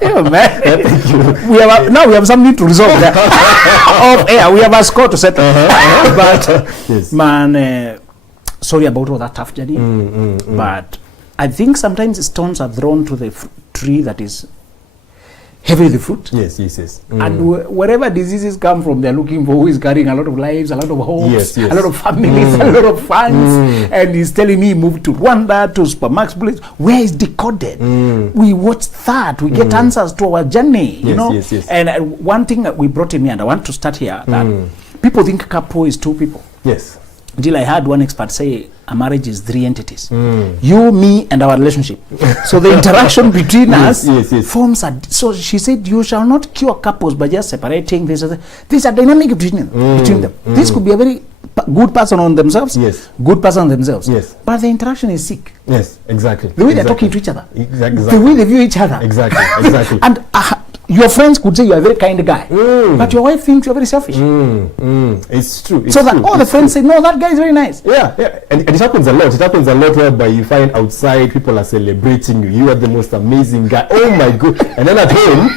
Yeah, man. We have now we have something to resolve there. Off air, we have a score to settle. But Yes. man, sorry about all that tough journey. But I think sometimes stones are thrown to the tree that is heavy with the fruit. Yes, yes, yes. And wherever diseases come from, they're looking for who is carrying a lot of lives, a lot of hopes, Yes, yes. a lot of families, a lot of funds. And he's telling me he moved to Rwanda, to Supermax Place, where is decoded. We watch that, we get answers to our journey, you Yes, know. yes, yes. And one thing that we brought him here, and I want to start here, that people think couple is two people. Yes. Until I heard one expert say a marriage is three entities. You, me, and our relationship. So the interaction between us forms a... So she said, you shall not cure couples by just separating this. There's a dynamic between them. This could be a very good person on themselves, good person on themselves. But the interaction is sick. Yes, exactly. The way they're talking to each other. Exactly. The way they view each other. Exactly, exactly. And your friends could say you're a very kind guy, but your wife thinks you're very selfish. It's true. It's so that true. all the friends say, no, that guy is very nice. Yeah. And it happens a lot. It happens a lot whereby you find outside people are celebrating you. You are the most amazing guy. Oh my God. And then at home,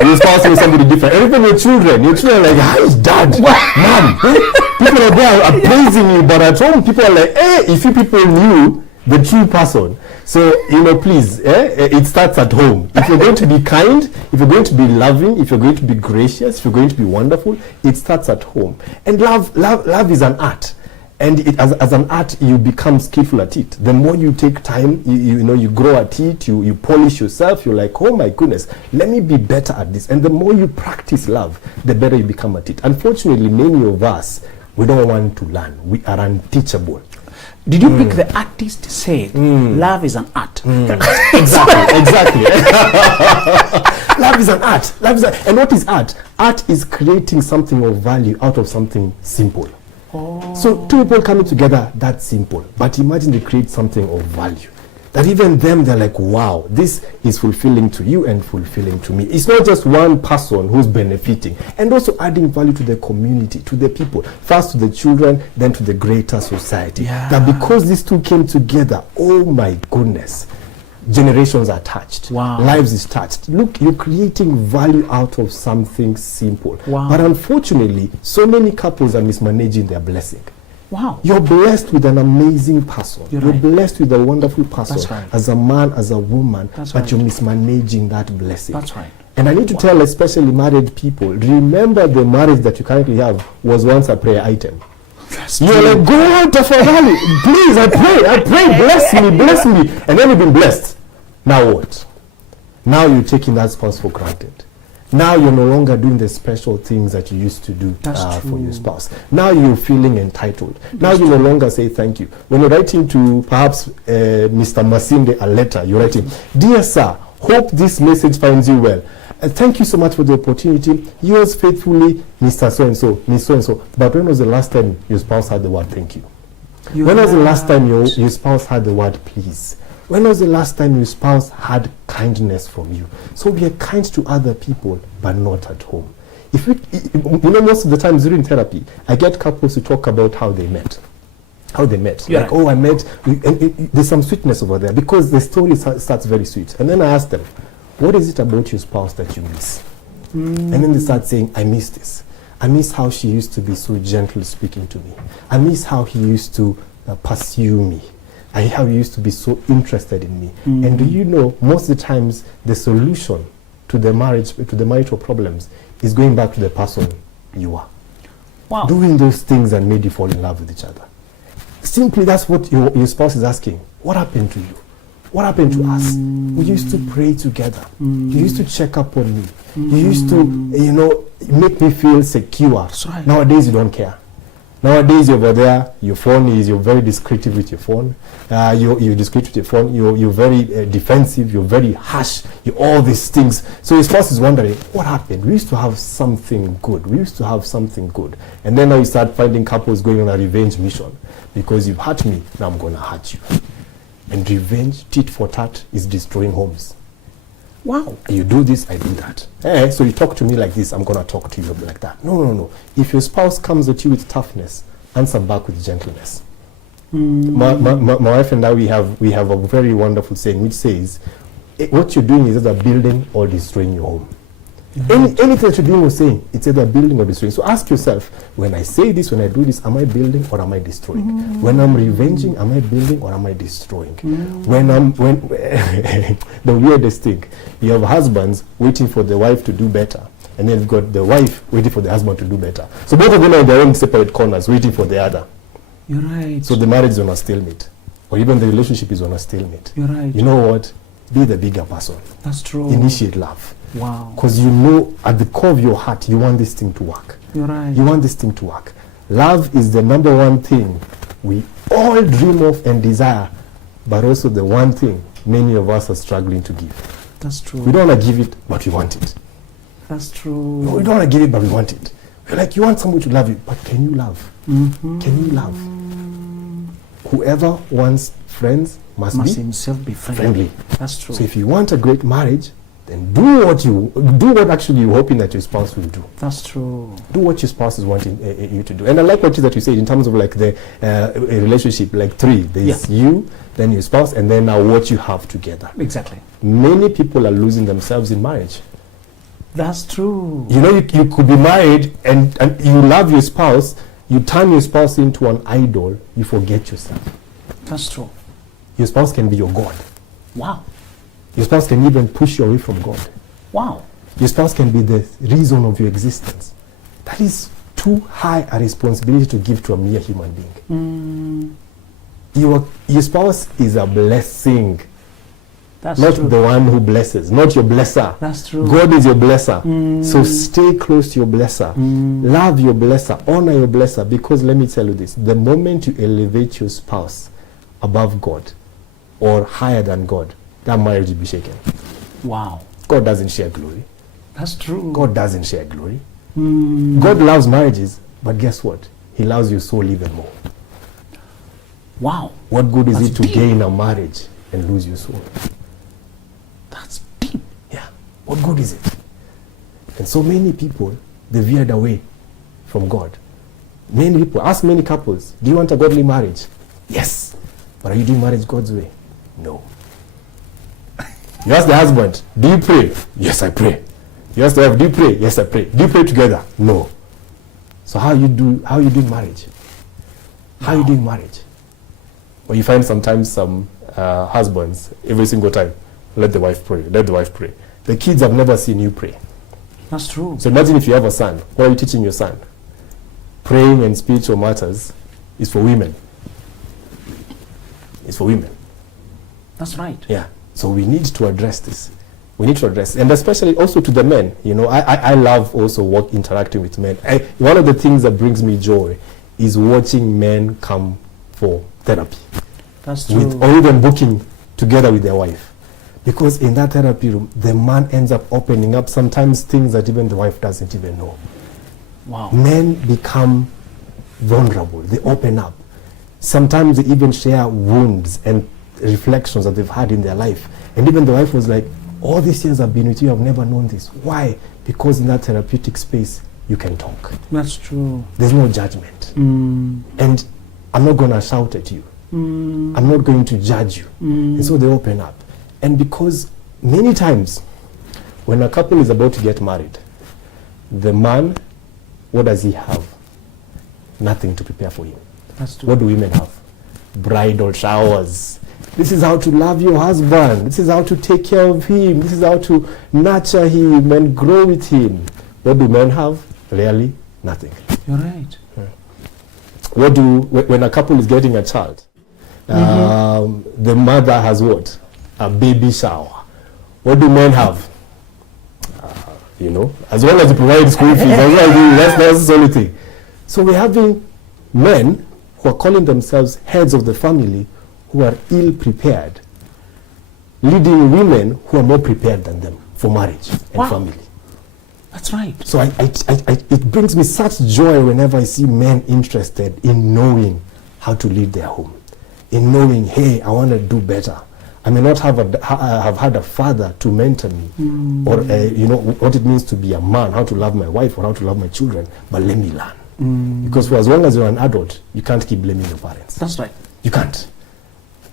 your spouse knows somebody different. And even your children are like, how is dad? Mom. People are there are praising you, but at home people are like, hey, if you people knew the true person. So, please, it starts at home. If you're going to be kind, if you're going to be loving, if you're going to be gracious, if you're going to be wonderful, it starts at home. And love is an art. And as an art, you become skillful at it. The more you take time, you grow at it, you polish yourself, you're like, oh my goodness, let me be better at this. And the more you practice love, the better you become at it. Unfortunately, many of us, we don't want to learn. We are unteachable. Did you pick the artist said love is an art? Exactly. Love is an art. And what is art? Art is creating something of value out of something simple. So two people coming together, that's simple. But imagine they create something of value. That even them, they're like, wow, this is fulfilling to you and fulfilling to me. It's not just one person who's benefiting, and also adding value to the community, to the people, first to the children, then to the greater society. That because these two came together, oh my goodness, generations are touched. Lives is touched. Look, you're creating value out of something simple. But unfortunately, so many couples are mismanaging their blessing. You're blessed with an amazing person. You're blessed with a wonderful person as a man, as a woman, but you're mismanaging that blessing. And I need to tell especially married people, remember the marriage that you currently have was once a prayer item. You're like, God of our valley, please, I pray, bless me. And then you've been blessed. Now what? Now you're taking that spouse for granted. Now you're no longer doing the special things that you used to do for your spouse. Now you're feeling entitled. Now you no longer say thank you. When you're writing to perhaps Mr. Masinde a letter, you're writing, dear sir, hope this message finds you well. Thank you so much for the opportunity. Yours faithfully, Mr. So-and-so, Miss So-and-so. But when was the last time your spouse had the word thank you? When was the last time your spouse had the word please? When was the last time your spouse had kindness from you? So we are kind to other people, but not at home. Most of the times during therapy, I get couples to talk about how they met. Like, oh, I met, and there's some sweetness over there because the story starts very sweet. And then I ask them, what is it about your spouse that you miss? And then they start saying, I miss this. I miss how she used to be so gentle speaking to me. I miss how he used to pursue me. How he used to be so interested in me. And do you know, most of the times, the solution to the marital problems is going back to the person you are. Doing those things that made you fall in love with each other. Simply, that's what your spouse is asking. What happened to you? What happened to us? We used to pray together. You used to check up on me. You used to, make me feel secure. Nowadays, you don't care. Nowadays, you're over there, you're very descriptive with your phone. You're discreet with your phone. You're very defensive. You're very harsh. You're all these things. So his spouse is wondering, what happened? We used to have something good. And then now you start finding couples going on a revenge mission. Because you've hurt me, now I'm going to hurt you. And revenge, tit for tat, is destroying homes. You do this, I do that. So you talk to me like this, I'm going to talk to you like that. No. If your spouse comes at you with toughness, answer back with gentleness. My wife and I, we have a very wonderful saying which says, what you're doing is either building or destroying your home. Anything that you're doing or saying, it's either building or destroying. So ask yourself, when I say this, when I do this, am I building or am I destroying? When I'm revenging, am I building or am I destroying? When the weirdest thing, you have husbands waiting for the wife to do better, and then you've got the wife waiting for the husband to do better. So both of them are in their own separate corners, waiting for the other. You're right. So the marriage is on a stalemate, or even the relationship is on a stalemate. You're right. You know what? Be the bigger person. That's true. Initiate love. Wow. Because you know at the core of your heart, you want this thing to work. You're right. You want this thing to work. Love is the number one thing we all dream of and desire, but also the one thing many of us are struggling to give. That's true. We don't want to give it, but we want it. That's true. No, we don't want to give it, but we want it. We're like, you want someone to love you, but can you love? Can you love? Whoever wants friends must be himself be friendly. That's true. So if you want a great marriage, then do what actually you're hoping that your spouse will do. That's true. Do what your spouse is wanting you to do. And I like what that you said in terms of like the a relationship, like three. There's you, then your spouse, and then now what you have together. Exactly. Many people are losing themselves in marriage. That's true. You know, you could be married and you love your spouse, you turn your spouse into an idol, you forget yourself. That's true. Your spouse can be your God. Wow. Your spouse can even push you away from God. Wow. Your spouse can be the reason of your existence. That is too high a responsibility to give to a mere human being. Your spouse is a blessing. That's not true. the one who blesses, not your blesser. That's true. God is your blesser. So stay close to your blesser. Love your blesser. Honor your blesser. Because let me tell you this, the moment you elevate your spouse above God or higher than God, that marriage will be shaken. Wow. God doesn't share glory. That's true. God doesn't share glory. God loves marriages, but guess what? He loves your soul even more. Wow. What good is That's it to deep. gain a marriage and lose your soul? That's deep. Yeah. What good is it? And so many people, they veered away from God. Many people, ask many couples, do you want a godly marriage? Yes. But are you doing marriage God's way? No. You ask the husband, do you pray? Yes, I pray. You ask the wife, do you pray? Yes, I pray. Do you pray together? No. So how you doing marriage? How are you doing marriage? Well, you find sometimes some husbands, every single time, let the wife pray, let the wife pray. The kids have never seen you pray. That's true. So imagine if you have a son, what are you teaching your son? Praying and spiritual matters is for women. It's for women. That's right. Yeah. So we need to address this. We need to address, and especially also to the men. You know, I love also interacting with men. One of the things that brings me joy is watching men come for therapy. That's true. Or even booking together with their wife. Because in that therapy room, the man ends up opening up sometimes things that even the wife doesn't even know. Wow. Men become vulnerable. They open up. Sometimes they even share wounds and reflections that they've had in their life. And even the wife was like, all these years I've been with you, I've never known this. Why? Because in that therapeutic space, you can talk. That's true. There's no judgment. And I'm not going to shout at you. I'm not going to judge you. And so they open up. And because many times, when a couple is about to get married, the man, what does he have? Nothing to prepare for him. That's true. What do women have? Bridal showers. This is how to love your husband. This is how to take care of him. This is how to nurture him and grow with him. What do men have? Really, nothing. You're right. When a couple is getting a child, the mother has what? A baby shower. What do men have? You know, as well as you provide school fees, as well as that's the only thing. So we're having men who are calling themselves heads of the family who are ill prepared, leading women who are more prepared than them for marriage and family. That's right. So it brings me such joy whenever I see men interested in knowing how to lead their home, in knowing, hey, I want to do better. I may not have had a father to mentor me, or you know what it means to be a man, how to love my wife or how to love my children, but let me learn. Because for as long as you're an adult, you can't keep blaming your parents. That's right. You can't.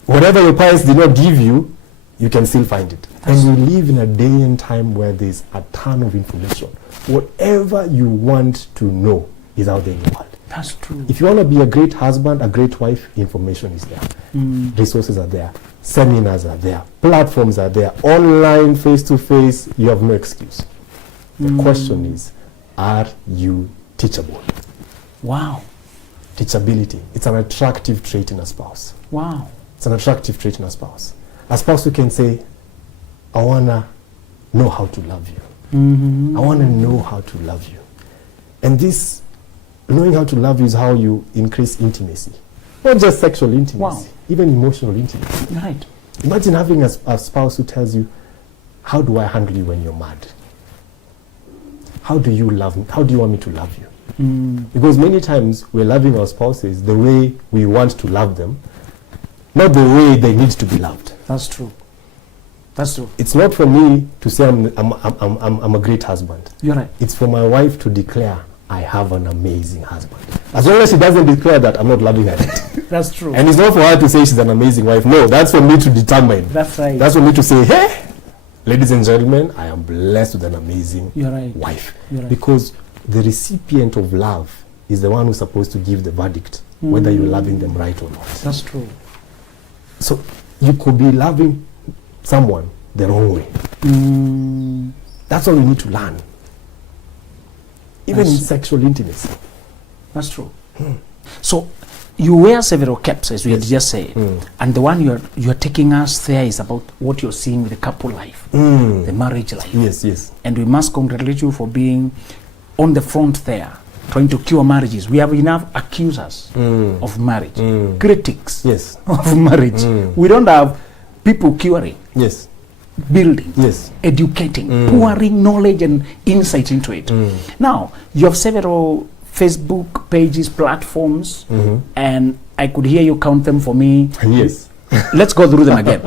Whatever your parents did not give you, you can still find it. And we live in a day and time where there's a ton of information. Whatever you want to know is out there in the world. That's true. If you want to be a great husband, a great wife, information is there. Resources are there. Seminars are there. Platforms are there. Online, face-to-face, you have no excuse. The question is, are you teachable? Wow. Teachability. It's an attractive trait in a spouse. Wow. It's an attractive trait in a spouse. A spouse who can say, I want to know how to love you. I want to know how to love you. And this knowing how to love you is how you increase intimacy. Not just sexual intimacy, even emotional intimacy. Right. Imagine having a spouse who tells you, how do I handle you when you're mad? How do you love me? How do you want me to love you? Because many times we're loving our spouses the way we want to love them, not the way they need to be loved. That's true. That's true. It's not for me to say I'm a great husband. You're right. It's for my wife to declare, I have an amazing husband. As long as she doesn't declare that, I'm not loving her. That's true. And it's not for her to say she's an amazing wife. No, that's for me to determine. That's right. That's for me to say, hey, ladies and gentlemen, I am blessed with an amazing wife. You're right. Because the recipient of love is the one who's supposed to give the verdict, whether you're loving them right or not. That's true. So you could be loving someone the wrong way. That's all we need to learn. Even in sexual intimacy. That's true. So you wear several caps, as we had just said, and the one you're taking us there is about what you're seeing with the couple life, the marriage life. Yes, yes. And we must congratulate you for being on the front there, trying to cure marriages. We have enough accusers of marriage, critics of marriage. We don't have people curing. Yes. Building, educating, pouring knowledge and insight into it. Now, you have several Facebook pages, platforms, and I could hear you count them for me. Yes. Let's go through them again.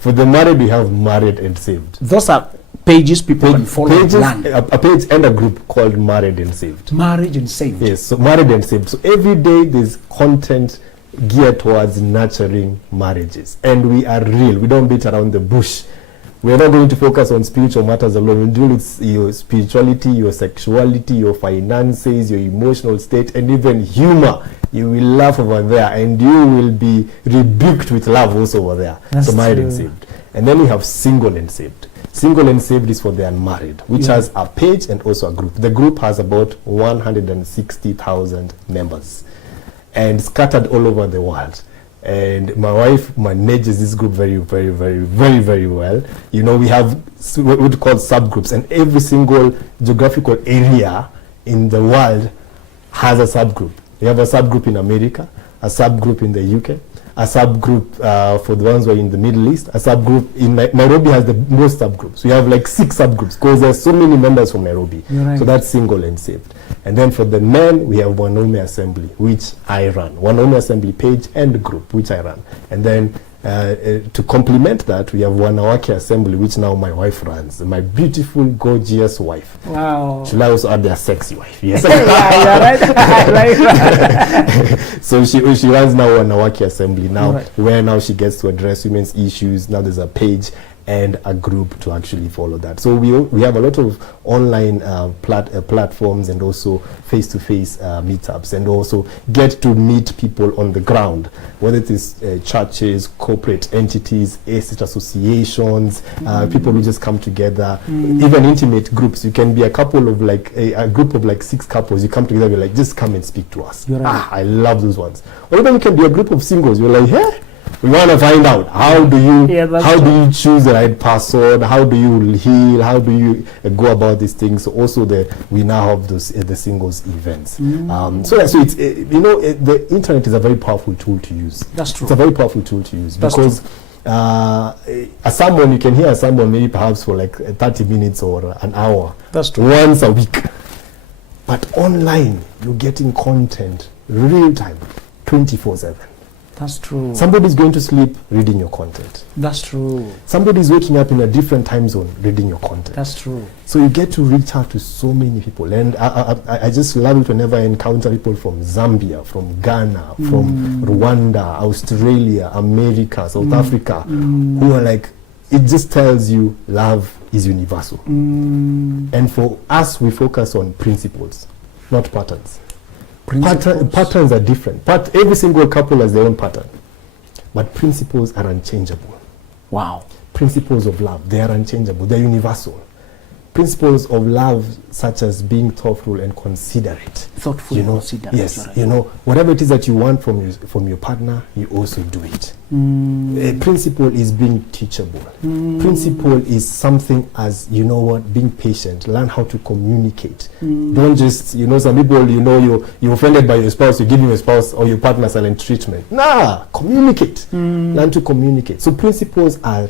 For the married, we have Married and Saved. Those are pages people can follow. A page and a group called Married and Saved. Married and Saved. Yes, so Married and Saved. So every day there's content geared towards nurturing marriages. And we are real. We don't beat around the bush. We're not going to focus on spiritual matters alone. We deal with your spirituality, your sexuality, your finances, your emotional state, and even humor. You will laugh over there, and you will be rebuked with love also over there. That's so Married true. and Saved. And then we have Single and Saved. Single and Saved is for the unmarried, which has a page and also a group. The group has about 160,000 members and scattered all over the world. And my wife manages this group very, very, very, very, very well. You know, we have what we call subgroups, and every single geographical area in the world has a subgroup. We have a subgroup in America, a subgroup in the UK, a subgroup for the ones who are in the Middle East, a subgroup in Nairobi has the most subgroups. We have like 6 subgroups because there's so many members from Nairobi. Right. So that's Single and Saved. And then for the men, we have Wanaume Assembly, which I run. Wanaume Assembly page and group, which I run. And then to complement that, we have Wanawake Assembly, which now my wife runs. My beautiful, gorgeous wife. Wow. Should I also add their sexy wife? Yes. Right. So she runs now Wanawake Assembly. Now, where now she gets to address women's issues. Now there's a page and a group to actually follow that. So we have a lot of online platforms and also face-to-face meetups, and also get to meet people on the ground, whether it is churches, corporate entities, estate associations, people who just come together, even intimate groups. You can be a couple of like a group of like 6 couples. You come together, you're like, just come and speak to us. I love those ones. Or even you can be a group of singles. You're like, hey, we want to find out how do you choose the right person, how do you heal, how do you go about these things. So also we now have those the singles events. So it's the internet is a very powerful tool to use. That's true. It's a very powerful tool to use. That's because a sermon, you can hear a sermon maybe perhaps for like 30 minutes or an hour. That's true. Once a week. But online, you're getting content real time, 24/7. That's true. Somebody's going to sleep reading your content. That's true. Somebody's waking up in a different time zone reading your content. That's true. So you get to reach out to so many people. And I just love it whenever I encounter people from Zambia, from Ghana, from Rwanda, Australia, America, South Africa, who are like, it just tells you love is universal. And for us, we focus on principles, not patterns. Patterns are different. Every single couple has their own pattern. But principles are unchangeable. Wow. Principles of love, they are unchangeable. They're universal. Principles of love, such as being thoughtful and considerate. Thoughtful and considerate. Yes, right. Whatever it is that you want from your partner, you also do it. A principle is being teachable. Principle is something as, being patient. Learn how to communicate. Don't just, some people, you're offended by your spouse, you're giving your spouse or your partner silent treatment. Nah, communicate. Learn to communicate. So principles are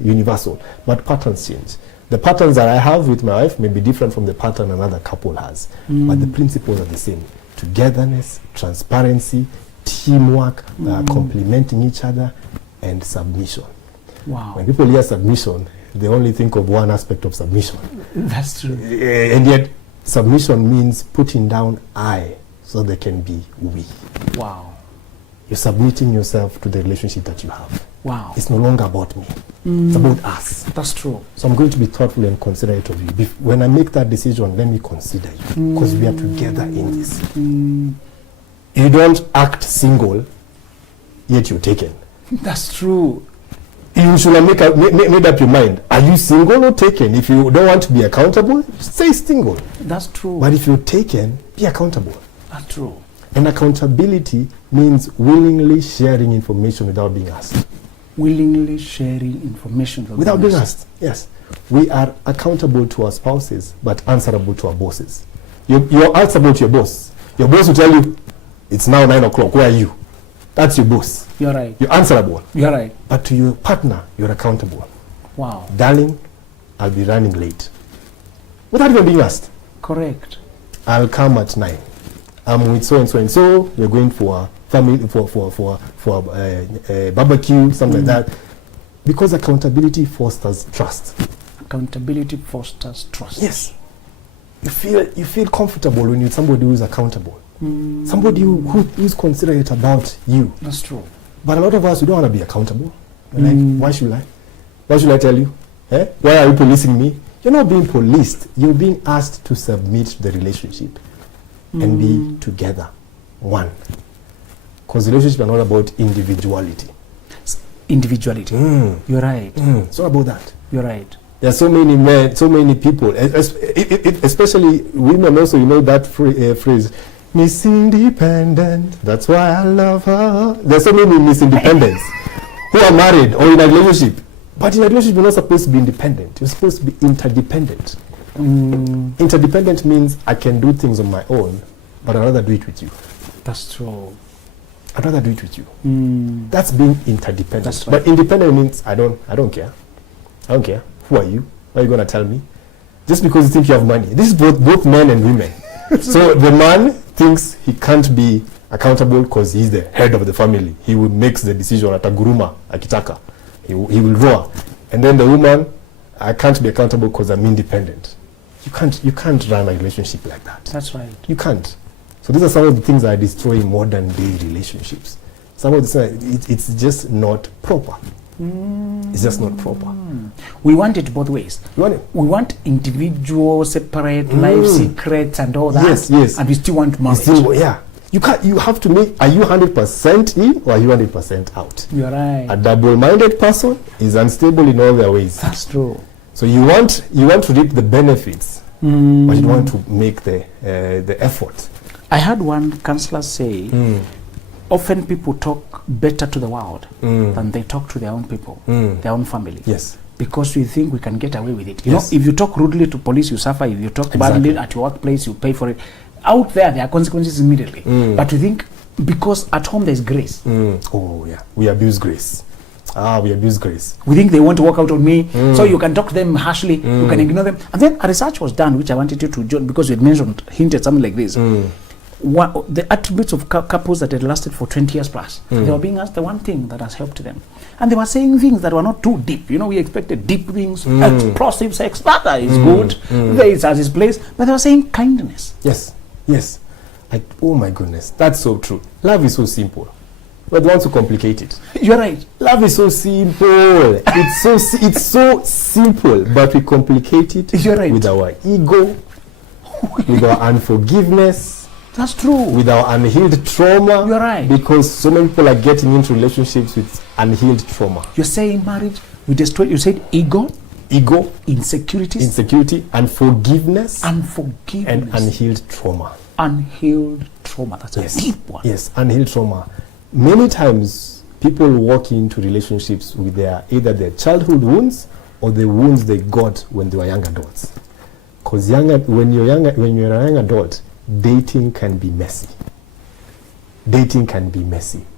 universal, but patterns change. The patterns that I have with my wife may be different from the pattern another couple has, but the principles are the same. Togetherness, transparency, teamwork, complementing each other, and submission. Wow. When people hear submission, they only think of one aspect of submission. That's true. And yet, submission means putting down I so there can be we. Wow. You're submitting yourself to the relationship that you have. Wow. It's no longer about me. It's about us. That's true. So I'm going to be thoughtful and considerate of you. When I make that decision, let me consider you, because we are together in this. You don't act single, yet you're taken. That's true. You should have made up your mind. Are you single or taken? If you don't want to be accountable, stay single. That's true. But if you're taken, be accountable. That's true. And accountability means willingly sharing information without being asked. Willingly sharing information without being asked. Yes. We are accountable to our spouses, but answerable to our bosses. You're answerable to your boss. Your boss will tell you, it's now 9 o'clock, where are you? That's your boss. You're right. You're answerable. You're right. But to your partner, you're accountable. Wow. Darling, I'll be running late. Without even being asked. Correct. I'll come at 9. I'm with so and so and so. We're going for a family for a barbecue, something like that. Because accountability fosters trust. Accountability fosters trust. Yes. You feel comfortable when you're somebody who is accountable. Somebody who is considerate about you. That's true. But a lot of us, we don't want to be accountable. We're like, why should I? Why should I tell you? Why are you policing me? You're not being policed. You're being asked to submit to the relationship and be together, one. Because relationships are not about individuality. Individuality. You're right. It's not about that. You're right. There are so many men, so many people, especially women also, that phrase, Miss Independent, that's why I love her. There are so many Miss Independents who are married or in a relationship. But in a relationship, you're not supposed to be independent. You're supposed to be interdependent. Interdependent means I can do things on my own, but I'd rather do it with you. That's true. I'd rather do it with you. That's being interdependent. That's right. But independent means I don't care. I don't care. Who are you? What are you going to tell me? Just because you think you have money. This is both men and women. So the man thinks he can't be accountable because he's the head of the family. He will make the decision at aguruma, akitaka. He will roar. And then the woman, I can't be accountable because I'm independent. You can't run a relationship like that. That's right. You can't. So these are some of the things that are destroying modern day relationships. Some of the things, it's just not proper. It's just not proper. We want it both ways. We want individual, separate life secrets and all that. Yes. And we still want marriage. You have to make, are you 100% in or are you 100% out? You're right. A double-minded person is unstable in all their ways. That's true. So you want to reap the benefits, but you don't want to make the effort. I had one counselor say, often people talk better to the world than they talk to their own people, their own family. Yes. Because we think we can get away with it. You know, if you talk rudely to police, you suffer. If you talk badly at your workplace, you pay for it. Out there are consequences immediately. But we think because at home there's grace. Oh, yeah. We abuse grace. We abuse grace. We think they want to work out on me, so you can talk to them harshly, you can ignore them. And then a research was done, which I wanted you to join, because you had hinted something like this. The attributes of couples that had lasted for 20 years plus, they were being asked the one thing that has helped them. And they were saying things that were not too deep. You know, we expected deep things, explosive sex, that is good, there is as its place. But they were saying kindness. Yes. Oh my goodness, that's so true. Love is so simple. We're the ones who complicate it. You're right. Love is so simple. It's so simple, but we complicate it. You're right. With our ego, with our unforgiveness. That's true. With our unhealed trauma. You're right. Because so many people are getting into relationships with unhealed trauma. You're saying marriage, we destroyed, you said ego, insecurity, unforgiveness, and unhealed trauma. Unhealed trauma. That's a deep one. Yes, unhealed trauma. Many times people walk into relationships with either their childhood wounds or the wounds they got when they were young adults. Because when you're a young adult, dating can be messy.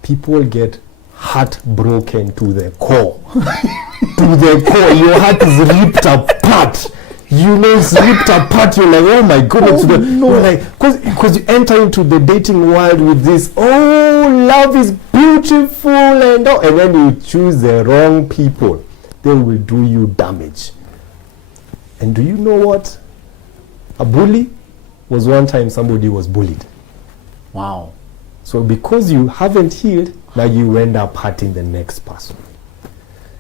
People get heartbroken to the core. Your heart is ripped apart. It's ripped apart. You're like, oh my goodness. You're like, because you enter into the dating world with this, love is beautiful, and then you choose the wrong people. They will do you damage. And do you know what? A bully was one time somebody was bullied. Wow. So because you haven't healed, now you end up hurting the next person.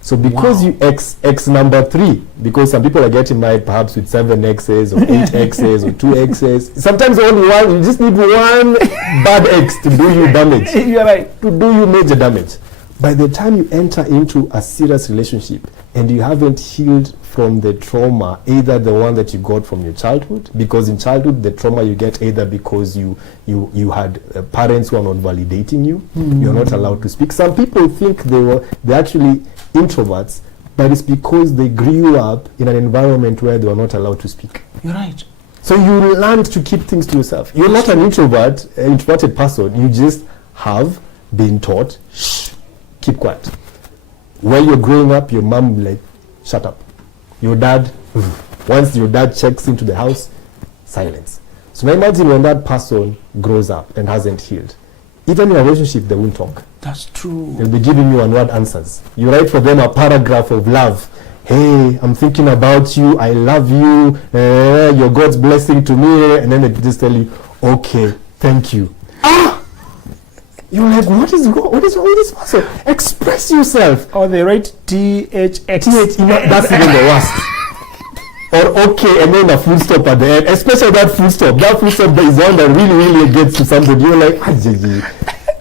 So because you X number 3, because some people are getting married perhaps with 7 exes or 8 exes or 2 exes. Sometimes only one, you just need one bad ex to do you damage. You're right. To do you major damage. By the time you enter into a serious relationship and you haven't healed from the trauma, either the one that you got from your childhood, because in childhood the trauma you get either because you had parents who are not validating you, you're not allowed to speak. Some people think they're actually introverts, but it's because they grew up in an environment where they were not allowed to speak. You're right. So you learned to keep things to yourself. You're not an introverted person. You just have been taught, shh, keep quiet. When you're growing up, your mom will like, shut up. Your dad, once your dad checks into the house, silence. So now imagine when that person grows up and hasn't healed. Even in a relationship, they won't talk. That's true. They'll be giving you one-word answers. You write for them a paragraph of love. Hey, I'm thinking about you. I love you. You're God's blessing to me. And then they just tell you, okay, thank you. You're like, what is wrong with this person? Express yourself. Or they write THX. That's even the worst. Or okay, and then a full stop at the end. Especially that full stop. That full stop is one that really gets to somebody. You're like,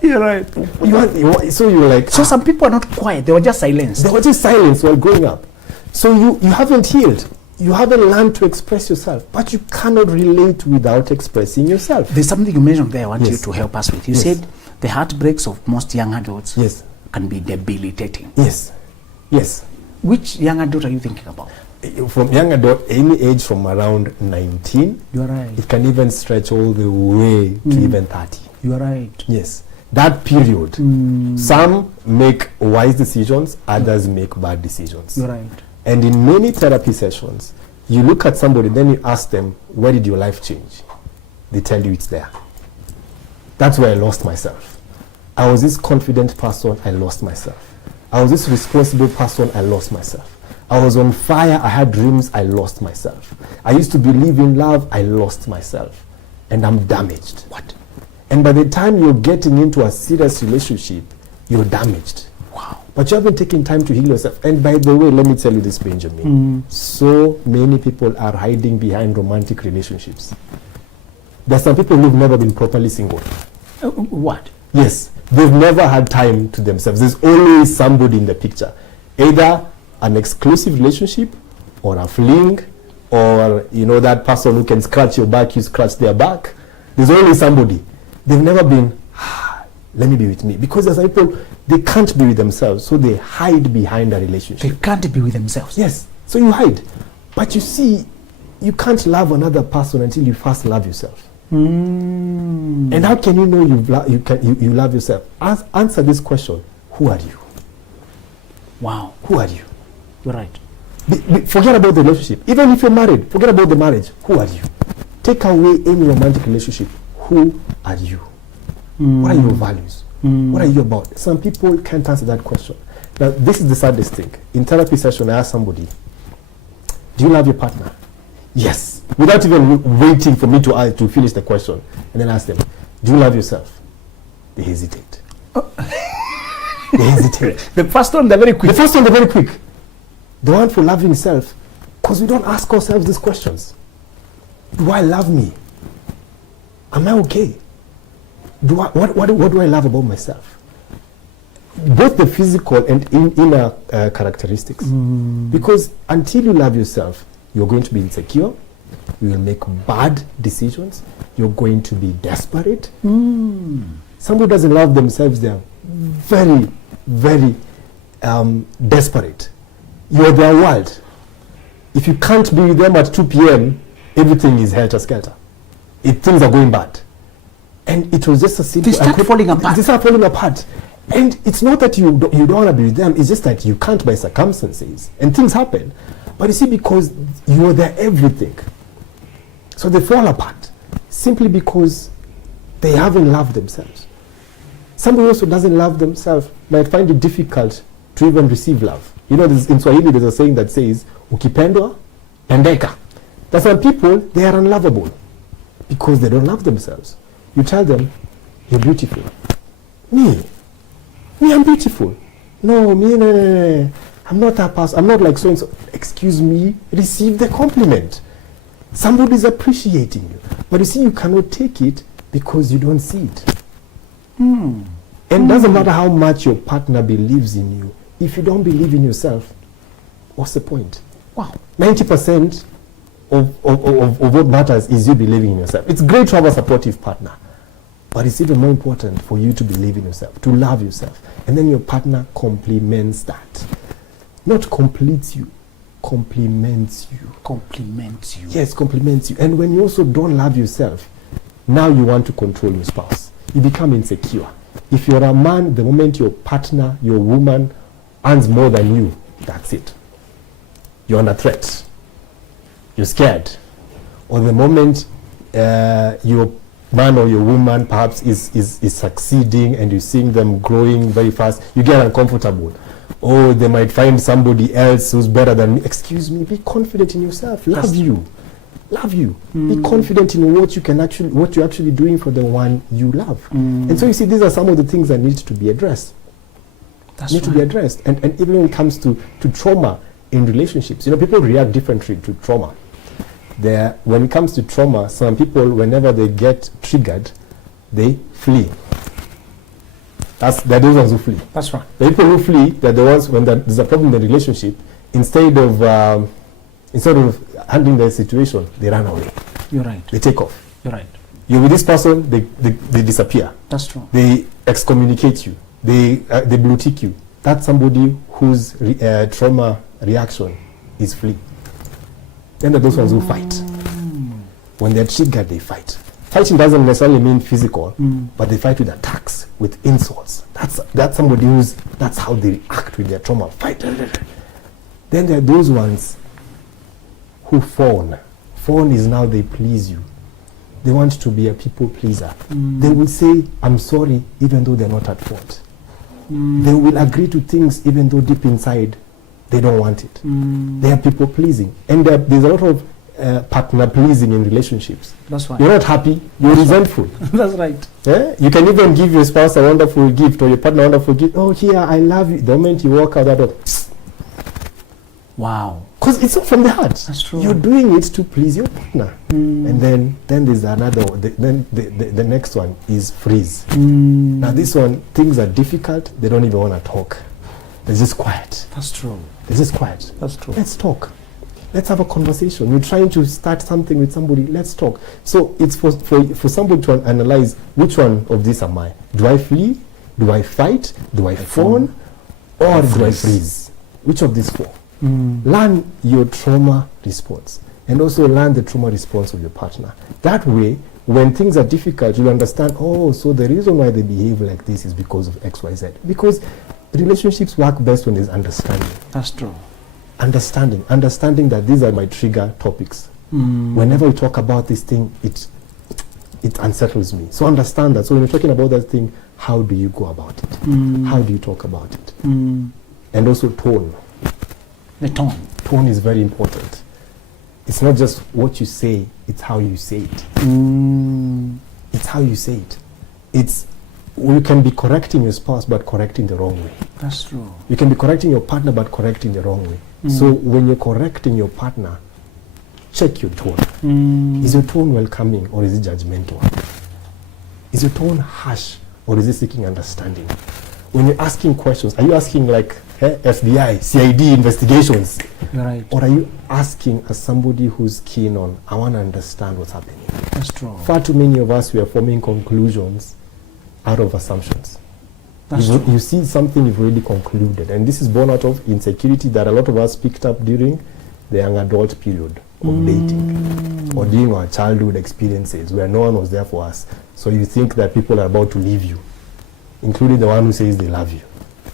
you're right. So you're like... So some people are not quiet. They were just silenced. They were just silenced while growing up. So you haven't healed. You haven't learned to express yourself. But you cannot relate without expressing yourself. There's something you mentioned there I want you to help us with. You said the heartbreaks of most young adults can be debilitating. Yes. Which young adult are you thinking about? From young adult, any age from around 19. You're right. It can even stretch all the way to even 30. You're right. Yes. That period. Some make wise decisions, others make bad decisions. You're right. And in many therapy sessions, you look at somebody, then you ask them, where did your life change? They tell you it's there. That's where I lost myself. I was this confident person, I lost myself. I was this responsible person, I lost myself. I was on fire, I had dreams, I lost myself. I used to believe in love, I lost myself. And I'm damaged. What? And by the time you're getting into a serious relationship, you're damaged. Wow. But you haven't taken time to heal yourself. And by the way, let me tell you this, Benjamin. So many people are hiding behind romantic relationships. There's some people who've never been properly single. What? Yes. They've never had time to themselves. There's always somebody in the picture. Either an exclusive relationship or a fling or, that person who can scratch your back, you scratch their back. There's always somebody. They've never been, let me be with me. Because there's people, they can't be with themselves, so they hide behind a relationship. They can't be with themselves? Yes. So you hide. But you see, you can't love another person until you first love yourself. And how can you know you love yourself? Answer this question. Who are you? Wow. Who are you? You're right. Forget about the relationship. Even if you're married, forget about the marriage. Who are you? Take away any romantic relationship. Who are you? What are your values? What are you about? Some people can't answer that question. Now, this is the saddest thing. In therapy session, I ask somebody, do you love your partner? Yes. Without even waiting for me to finish the question. And then ask them, do you love yourself? They hesitate. they hesitate. The first one, they're very quick. The first one, they're very quick. The one for loving self, because we don't ask ourselves these questions. Do I love me? Am I okay? What do I love about myself? Both the physical and inner characteristics. Because until you love yourself, you're going to be insecure, you will make bad decisions, you're going to be desperate. Somebody who doesn't love themselves, they're very, very desperate. You're their world. If you can't be with them at 2 p.m., everything is helter-skelter. Things are going bad. And it was just a simple... They start falling apart. They start falling apart. And it's not that you don't want to be with them, it's just that you can't by circumstances. And things happen. But you see, because you're their everything. So they fall apart. Simply because they haven't loved themselves. Somebody else who doesn't love themselves might find it difficult to even receive love. You know, in Swahili there's a saying that says, ukipendwa, pendeka. That's why people, they are unlovable. Because they don't love themselves. You tell them, you're beautiful. Me, I'm beautiful. No, no. I'm not that person. I'm not like so and so. Excuse me, receive the compliment. Somebody's appreciating you. But you see, you cannot take it because you don't see it. And it doesn't matter how much your partner believes in you. If you don't believe in yourself, what's the point? Wow. 90% of what matters is you believing in yourself. It's great to have a supportive partner. But it's even more important for you to believe in yourself, to love yourself. And then your partner complements that. Not completes you, complements you. Compliments you. Yes, compliments you. And when you also don't love yourself, now you want to control your spouse. You become insecure. If you're a man, the moment your partner, your woman, earns more than you, that's it. You're under threat. You're scared. Or the moment your man or your woman perhaps is succeeding and you're seeing them growing very fast, you get uncomfortable. Or they might find somebody else who's better than me. Excuse me, be confident in yourself. Love you. Be confident in what you're actually doing for the one you love. And so you see, these are some of the things that need to be addressed. To be addressed. And even when it comes to trauma in relationships, you know, people react differently to trauma. When it comes to trauma, some people, whenever they get triggered, they flee. They're those ones who flee. That's right. The people who flee, they're the ones when there's a problem in the relationship, instead of handling the situation, they run away. You're right. They take off. You're right. You're with this person, they disappear. That's true. They excommunicate you. They blue tick you. That's somebody whose trauma reaction is flee. Then there are those ones who fight. When they're triggered, they fight. Fighting doesn't necessarily mean physical, but they fight with attacks, with insults. That's somebody that's how they react with their trauma. Fight. Then there are those ones who fawn. Fawn is now they please you. They want to be a people pleaser. They will say, I'm sorry, even though they're not at fault. They will agree to things even though deep inside they don't want it. They are people pleasing. And there's a lot of partner pleasing in relationships. That's right. You're not happy, you're resentful. That's right. Yeah? You can even give your spouse a wonderful gift or your partner a wonderful gift. Oh, here, I love you. The moment you walk out that door, wow. because it's not from the heart. That's true. You're doing it to please your partner. And then there's another one. The next one is freeze. Now this one, things are difficult. They don't even want to talk. They're just quiet. That's true. They're just quiet. That's true. Let's talk. Let's have a conversation. You're trying to start something with somebody. Let's talk. So it's for somebody to analyze which one of these am I. Do I flee? Do I fight? Do I fawn? Or do I freeze? Which of these four? Learn your trauma response and also learn the trauma response of your partner. That way, when things are difficult, you'll understand, oh, so the reason why they behave like this is because of X, Y, Z. Because relationships work best when there's understanding. That's true. Understanding that these are my trigger topics. Whenever we talk about this thing, it unsettles me. So understand that. So when you're talking about that thing, how do you go about it? How do you talk about it? And also tone. The tone. Tone is very important. It's not just what you say, it's how you say it. It's how you say it. It's you can be correcting your spouse but correcting the wrong way. That's true. You can be correcting your partner but correcting the wrong way. So when you're correcting your partner, check your tone. Is your tone welcoming or is it judgmental? Is your tone harsh or is it seeking understanding? When you're asking questions, are you asking like FBI, CID investigations? You're right. Or are you asking as somebody who's keen on, I want to understand what's happening? That's true. Far too many of us, we are forming conclusions out of assumptions. That's true. You see something you've already concluded, and this is born out of insecurity that a lot of us picked up during the young adult period of dating or during our childhood experiences where no one was there for us. So you think that people are about to leave you, including the one who says they love you.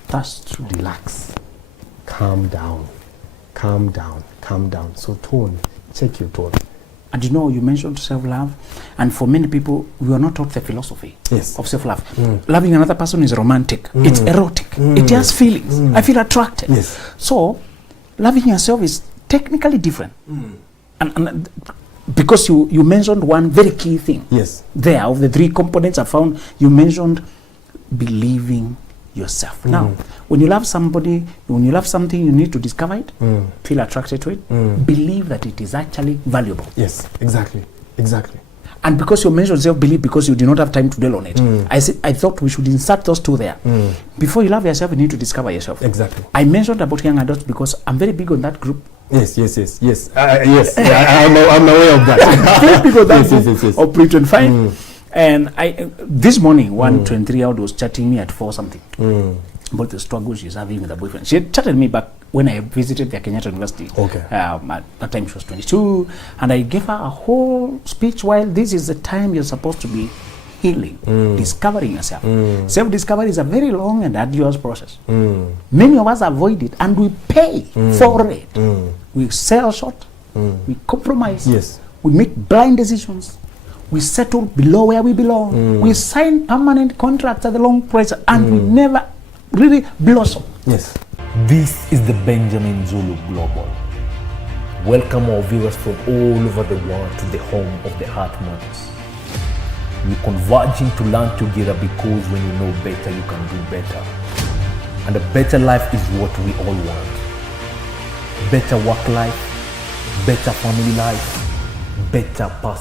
That's true. Relax. Calm down. Calm down. Calm down. So tone. Check your tone. And you know, you mentioned self-love, and for many people, we are not taught the philosophy of self-love. Loving another person is romantic. It's erotic. It has feelings. I feel attracted. Yes. So, loving yourself is technically different. And because you mentioned one very key thing. Yes. There, of the three components I found, you mentioned believing yourself. Now, when you love somebody, when you love something, you need to discover it, feel attracted to it, believe that it is actually valuable. Yes, exactly. Exactly. And because you mentioned self-belief, because you did not have time to dwell on it, I thought we should insert those two there. Before you love yourself, you need to discover yourself. Exactly. I mentioned about young adults because I'm very big on that group. Yes. Yes. I'm aware of that. Very big on that yes, group of pre-25. And this morning, one 23-year-old was chatting me at 4 something about the struggle she's having with her boyfriend. She had chatted me back when I visited the Kenyatta University. Okay. At that time she was 22, and I gave her a whole speech while this is the time you're supposed to be healing, discovering yourself. Self-discovery is a very long and arduous process. Many of us avoid it, and we pay for it. We sell short, we compromise, we make blind decisions. We settle below where we belong. We sign permanent contracts at the long price, and we never really blossom. Yes. This is the Benjamin Zulu Global. Welcome our viewers from all over the world to the home of the Heart Matters. We're converging to learn together because when you know better, you can do better. And a better life is what we all want. Better work life, better family life, better personal